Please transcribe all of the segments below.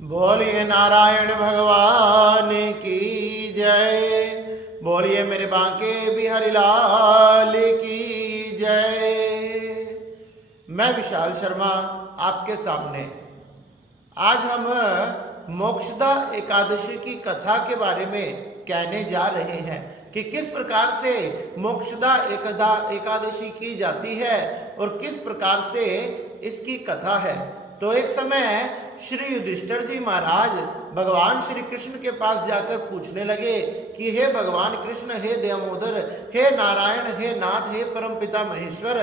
बोलिए नारायण भगवान की जय। बोलिए मेरे बांके बिहारी लाल की जय। मैं विशाल शर्मा आपके सामने आज हम मोक्षदा एकादशी की कथा के बारे में कहने जा रहे हैं कि किस प्रकार से मोक्षदा एकादशी की जाती है और किस प्रकार से इसकी कथा है। तो एक समय श्री युधिष्ठिर जी महाराज भगवान श्री कृष्ण के पास जाकर पूछने लगे कि हे भगवान कृष्ण, हे दामोदर, हे नारायण, हे नाथ, हे परमपिता महेश्वर,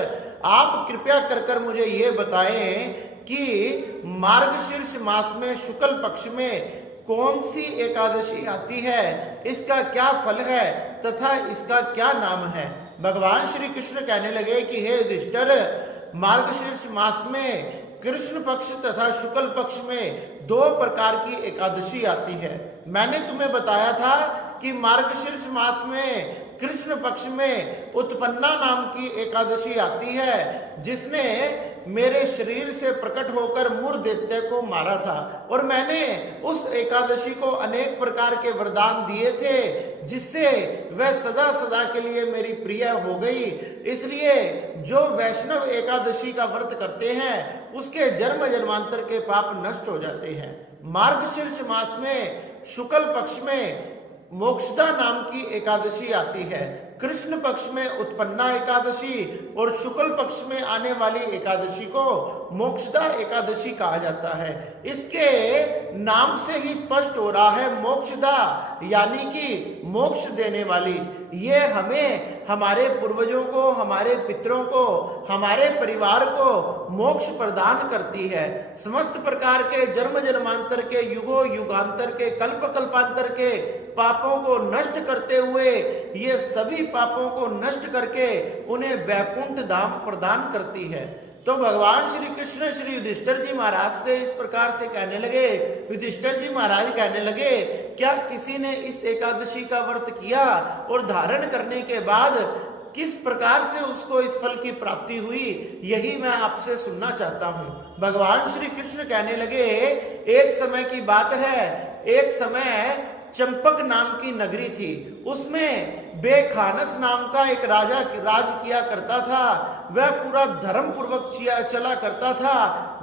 आप कृपया कर कर मुझे ये बताएं कि मार्गशीर्ष मास में शुक्ल पक्ष में कौन सी एकादशी आती है, इसका क्या फल है तथा इसका क्या नाम है। भगवान श्री कृष्ण कहने लगे कि हे युधिष्ठिर, मार्गशीर्ष मास में कृष्ण पक्ष तथा शुक्ल पक्ष में दो प्रकार की एकादशी आती है। मैंने तुम्हें बताया था कि मार्गशीर्ष मास में कृष्ण पक्ष में उत्पन्ना नाम की एकादशी आती है, जिसने मेरे शरीर से प्रकट होकर मूर दैत्य को मारा था और मैंने उस एकादशी को अनेक प्रकार के वरदान दिए थे, जिससे वह सदा सदा के लिए मेरी प्रिय हो गई। इसलिए जो वैष्णव एकादशी का व्रत करते हैं उसके जन्म जन्मांतर के पाप नष्ट हो जाते हैं। मार्गशीर्ष मास में शुक्ल पक्ष में मोक्षदा नाम की एकादशी आती है, कृष्ण पक्ष में उत्पन्ना एकादशी और शुक्ल पक्ष में आने वाली एकादशी को मोक्षदा एकादशी कहा जाता है। इसके नाम से ही स्पष्ट हो रहा है मोक्षदा यानी कि मोक्ष देने वाली। ये हमें, हमारे पूर्वजों को, हमारे पितरों को, हमारे परिवार को मोक्ष प्रदान करती है। समस्त प्रकार के जन्म जन्मांतर के, युगों युगांतर के, कल्प कल्पांतर के पापों को नष्ट करते हुए ये सभी पापों को नष्ट करके उन्हें वैकुंठ धाम प्रदान करती है। तो भगवान श्री कृष्ण श्री युधिष्ठिर जी महाराज से इस प्रकार से कहने लगे। युधिष्ठिर जी महाराज कहने लगे, क्या किसी ने इस एकादशी का व्रत किया और धारण करने के बाद किस प्रकार से उसको इस फल की प्राप्ति हुई, यही मैं आपसे सुनना चाहता हूँ। भगवान श्री कृष्ण कहने लगे, एक समय की बात है, एक समय चंपक नाम की नगरी थी। उसमें बेखानस नाम का एक राजा राज किया करता था। वह पूरा धर्म पूर्वक चला करता था।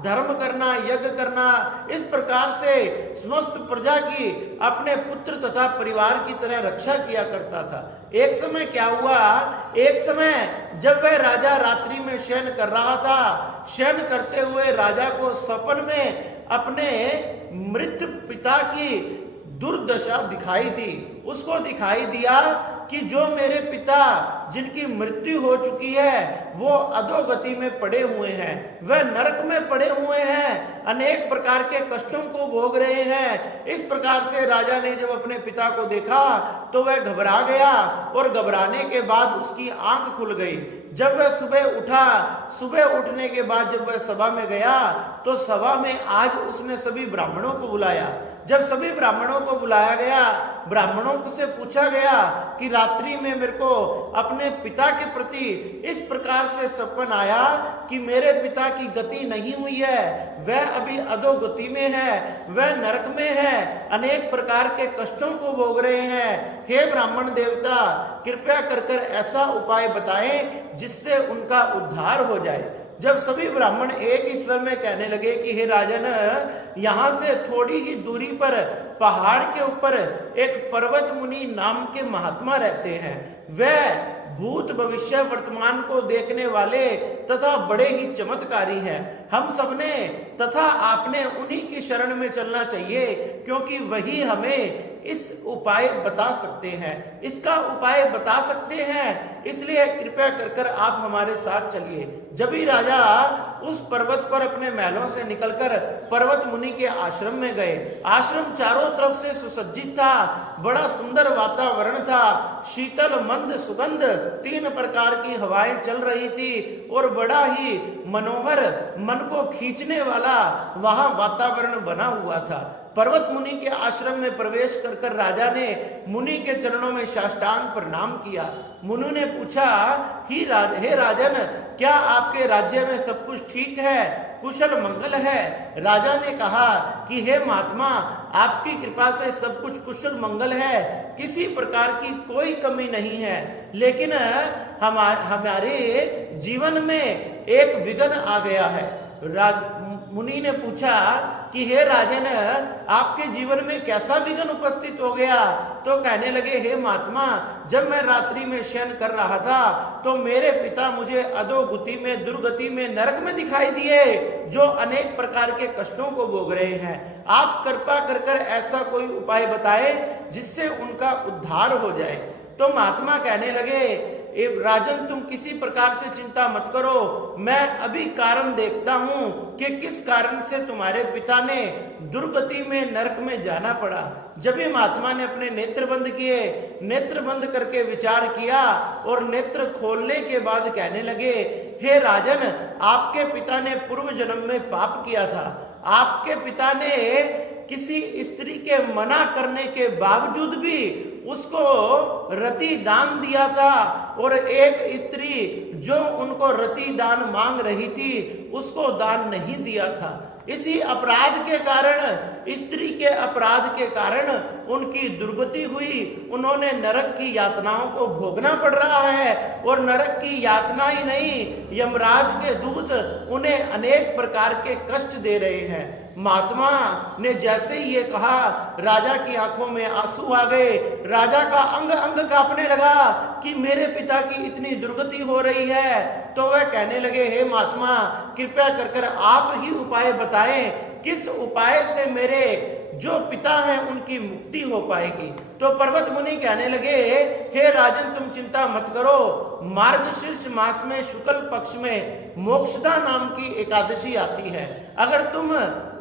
धर्म करना, यज्ञ करना, इस प्रकार से समस्त प्रजा की अपने पुत्र तथा परिवार की तरह रक्षा किया करता था। एक समय क्या हुआ, एक समय जब वह राजा रात्रि में शयन कर रहा था, शयन करते हुए राजा को स्वप्न में अपने मृत पिता की दुर्दशा दिखाई दी। उसको दिखाई दिया कि जो मेरे पिता जिनकी मृत्यु हो चुकी है वो अधोगति में पड़े हुए हैं, वह नरक में पड़े हुए हैं, अनेक प्रकार के कष्टों को भोग रहे हैं। इस प्रकार से राजा ने जब अपने पिता को देखा तो वह घबरा गया और घबराने के बाद उसकी आंख खुल गई। जब वह सुबह उठा, सुबह उठने के बाद जब वह सभा में गया तो सभा में आज उसने सभी ब्राह्मणों को बुलाया। जब सभी ब्राह्मणों को बुलाया गया, ब्राह्मणों से पूछा गया कि रात्रि में मेरे को अपने पिता के प्रति इस प्रकार से सपन आया कि मेरे पिता की गति नहीं हुई है, वह अभी अधोगति में है, वह नरक में है, अनेक प्रकार के कष्टों को भोग रहे हैं। हे ब्राह्मण देवता, कृपया कर कर ऐसा उपाय बताएं जिससे उनका उद्धार हो जाए। जब सभी ब्राह्मण एक ही स्वर में कहने लगे कि हे राजन, यहाँ से थोड़ी ही दूरी पर पहाड़ के ऊपर एक पर्वत मुनि नाम के महात्मा रहते हैं। वह भूत भविष्य वर्तमान को देखने वाले तथा बड़े ही चमत्कारी हैं। हम सबने तथा आपने उन्हीं की शरण में चलना चाहिए, क्योंकि वही हमें इस उपाय बता सकते हैं, इसका उपाय बता सकते हैं। इसलिए कृपया कर कर आप हमारे साथ चलिए। जब ही राजा उस पर्वत पर अपने महलों से निकलकर पर्वत मुनि के आश्रम में गए। आश्रम चारों तरफ से सुसज्जित था, बड़ा सुंदर वातावरण था, शीतल मंद सुगंध, 3 प्रकार की हवाएं चल रही थी और बड़ा ही मनोहर, मन को खींचने वाला वहां वातावरण बना हुआ था। पर्वत मुनि के आश्रम में प्रवेश कर कर राजा ने मुनि के चरणों में साष्टांग प्रणाम किया। मुनि ने पूछा, हे राजन, क्या आपके राज्य में सब कुछ ठीक है? कुशल मंगल है। राजा ने कहा कि हे महात्मा, आपकी कृपा से सब कुछ कुशल मंगल है, किसी प्रकार की कोई कमी नहीं है, लेकिन हमारे जीवन में एक विघ्न आ गया है। मुनि ने पूछा कि हे राजन, आपके जीवन में कैसा विघ्न उपस्थित हो गया? तो कहने लगे, हे महात्मा, जब मैं रात्रि में शयन कर रहा था तो मेरे पिता मुझे अधोगति में, दुर्गति में, नरक में दिखाई दिए, जो अनेक प्रकार के कष्टों को भोग रहे हैं। आप कृपा कर कर ऐसा कोई उपाय बताए जिससे उनका उद्धार हो जाए। तो महात्मा कहने लगे, राजन, तुम किसी प्रकार से चिंता मत करो, मैं अभी कारण देखता हूं कि किस कारण से तुम्हारे पिता ने दुर्गति में, नरक में जाना पड़ा। जब ये महात्मा ने अपने नेत्र बंद किए, नेत्र बंद करके विचार किया और नेत्र खोलने के बाद कहने लगे, हे राजन, आपके पिता ने पूर्व जन्म में पाप किया था। आपके पिता ने किसी स्त्री के मना करने के बावजूद भी उसको रति दान दिया था, और एक स्त्री जो उनको रति दान मांग रही थी उसको दान नहीं दिया था। इसी अपराध के कारण, स्त्री के अपराध के कारण उनकी दुर्गति हुई। उन्होंने नरक की यातनाओं को भोगना पड़ रहा है, और नरक की यातना ही नहीं, यमराज के दूत उन्हें अनेक प्रकार के कष्ट दे रहे हैं। महात्मा ने जैसे ही ये कहा, राजा की आंखों में आंसू आ गए। राजा का अंग अंग कांपने लगा कि मेरे पिता की इतनी दुर्गति हो रही है। तो वह कहने लगे, हे महात्मा, कृपया कर कर आप ही उपाय बताएं, किस उपाय से मेरे जो पिता हैं उनकी मुक्ति हो पाएगी। तो पर्वत मुनि कहने लगे, हे राजन, तुम चिंता मत करो, मार्गशीर्ष मास में शुक्ल पक्ष में मोक्षदा नाम की एकादशी आती है। अगर तुम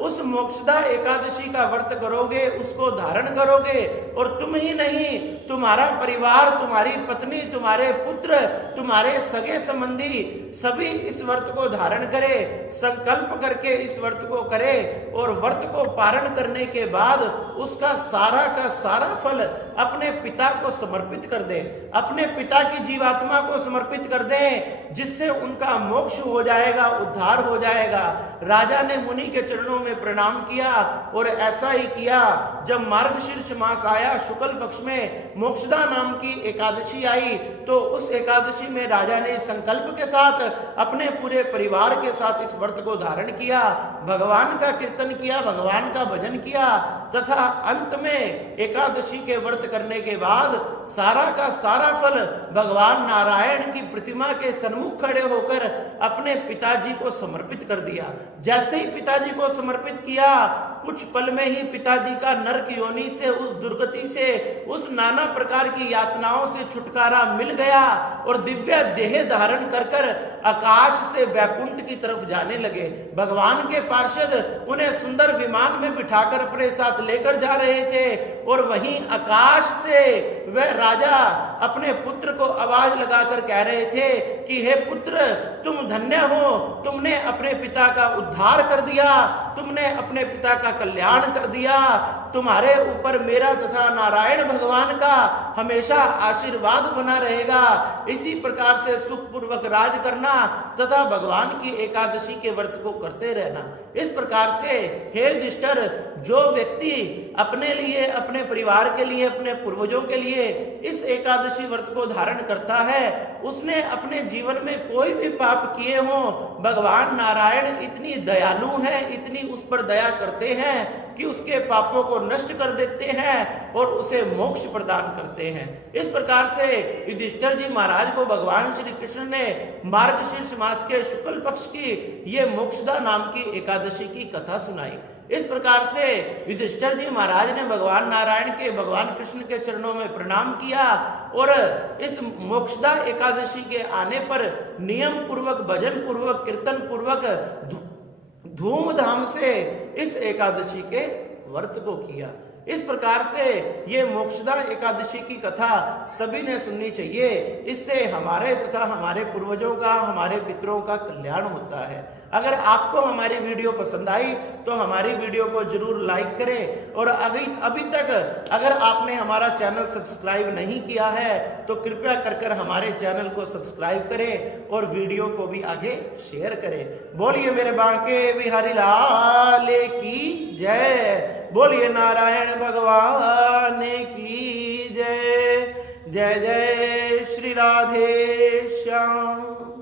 उस मोक्षदा एकादशी का व्रत करोगे, उसको धारण करोगे, और तुम ही नहीं, तुम्हारा परिवार, तुम्हारी पत्नी, तुम्हारे पुत्र, तुम्हारे सगे संबंधी सभी इस व्रत को धारण करे, संकल्प करके इस व्रत को करे, और व्रत को पारण करने के बाद उसका सारा का सारा फल अपने पिता को समर्पित कर दे, अपने पिता की जीवात्मा को समर्पित कर दे, जिससे उनका मोक्ष हो जाएगा, उद्धार हो जाएगा। राजा ने मुनि के चरणों में प्रणाम किया, और ऐसा ही किया। जब मार्गशीर्ष मास आया, शुक्ल पक्ष में मोक्षदा नाम की एकादशी आई, तो उस एकादशी में राजा ने संकल्प के साथ अपने पूरे परिवार के साथ इस व्रत को धारण किया, भगवान का कीर्तन किया, भगवान का भजन किया, तथा अंत में एकादशी के व्रत करने के बाद सारा का सारा फल भगवान नारायण की प्रतिमा के सन्मुख खड़े होकर अपने पिताजी को समर्पित कर दिया। जैसे ही पिताजी को समर्पित किया, कुछ पल में ही पिताजी का नरक योनि से, उस दुर्गति से, उस नाना प्रकार की यातनाओं से छुटकारा मिल गया, और दिव्य देह धारण कर कर आकाश से वैकुंठ की तरफ जाने लगे। भगवान के पार्षद उन्हें सुंदर विमान में बिठाकर अपने साथ लेकर जा रहे थे, और वहीं आकाश से वह राजा अपने पुत्र को आवाज लगाकर कह रहे थे कि हे पुत्र, तुम धन्य हो, तुमने अपने पिता का उद्धार कर दिया, तुमने अपने पिता का कल्याण कर दिया, तुम्हारे ऊपर मेरा तथा नारायण भगवान का हमेशा आशीर्वाद बना रहेगा। इसी प्रकार से सुखपूर्वक राज करना तथा भगवान की एकादशी के व्रत को करते रहना। इस प्रकार से हे युधिष्ठिर, जो व्यक्ति अपने लिए, अपने परिवार के लिए, अपने पूर्वजों के लिए इस एकादशी व्रत को धारण करता है, उसने अपने जीवन में कोई भी पाप किए हों, भगवान नारायण इतनी दयालु हैं, इतनी उस पर दया करते हैं कि उसके पापों को नष्ट कर देते हैं और उसे मोक्ष प्रदान करते हैं। इस प्रकार से युधिष्ठिर जी महाराज को भगवान श्री कृष्ण ने मार्गशीर्ष मास के शुक्ल पक्ष की ये मोक्षदा नाम की एकादशी की कथा सुनाई। इस प्रकार से युधिष्ठिर जी महाराज ने भगवान नारायण के, भगवान कृष्ण के चरणों में प्रणाम किया, और इस मोक्षदा एकादशी के आने पर नियम पूर्वक, भजन पूर्वक, कीर्तन पूर्वक, धूमधाम से इस एकादशी के व्रत को किया। इस प्रकार से ये मोक्षदा एकादशी की कथा सभी ने सुननी चाहिए। इससे हमारे तथा हमारे पूर्वजों का, हमारे पितरों का कल्याण होता है। अगर आपको हमारी वीडियो पसंद आई तो हमारी वीडियो को जरूर लाइक करें, और अभी तक अगर आपने हमारा चैनल सब्सक्राइब नहीं किया है तो कृपया कर हमारे चैनल को सब्सक्राइब करें और वीडियो को भी आगे शेयर करें। बोलिए मेरे बांके बिहारी लाल की जय। बोलिए नारायण भगवान की जय। जय जय श्री राधे श्याम।